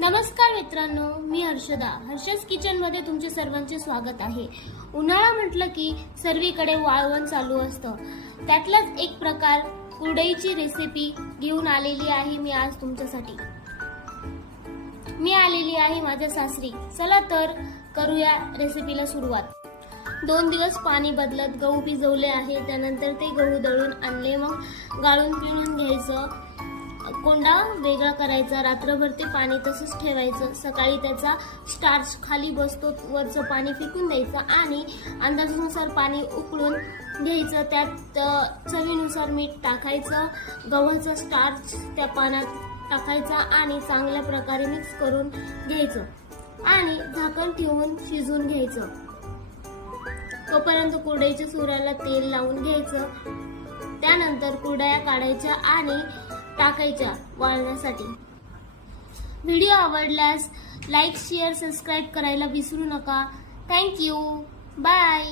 नमस्कार मित्रांनो, मी हर्षदा. हर्षस किचन मध्ये तुमचे सर्वांचे स्वागत आहे. उन्हाळा म्हटलं की सर्वीकडे वाळवण चालू असतं. त्यातलाच एक प्रकार कुरडईची रेसिपी घेऊन आलेली आहे मी आज तुमच्यासाठी. मी आलेली आहे माझ्या सासरी. चला तर करूया रेसिपीला सुरुवात. 2 दिवस पाणी बदलत गहू भिजवले आहे. त्यानंतर ते गहू दळून आणले, मग गाळून पिळून घ्यायचं. कोंडा वेगळा करायचा. रात्रभर ते पाणी तसंच ठेवायचं. सकाळी त्याचा स्टार्च खाली बसतो, वरचं पाणी फेकून द्यायचं आणि अंदाजानुसार पाणी उकळून घ्यायचं. त्यात चवीनुसार मीठ टाकायचं. गव्हाचा स्टार्च त्या पाण्यात टाकायचा आणि चांगल्या प्रकारे मिक्स करून घ्यायचं आणि झाकण ठेवून शिजवून घ्यायचं. तोपर्यंत कुरडईच्या सुऱ्याला तेल लावून घ्यायचं. त्यानंतर कुरडया काढायच्या आणि टाकायच्या वाळण्यासाठी. व्हिडिओ आवडल्यास लाईक, शेअर, सबस्क्राईब करायला विसरू नका. थँक्यू. बाय.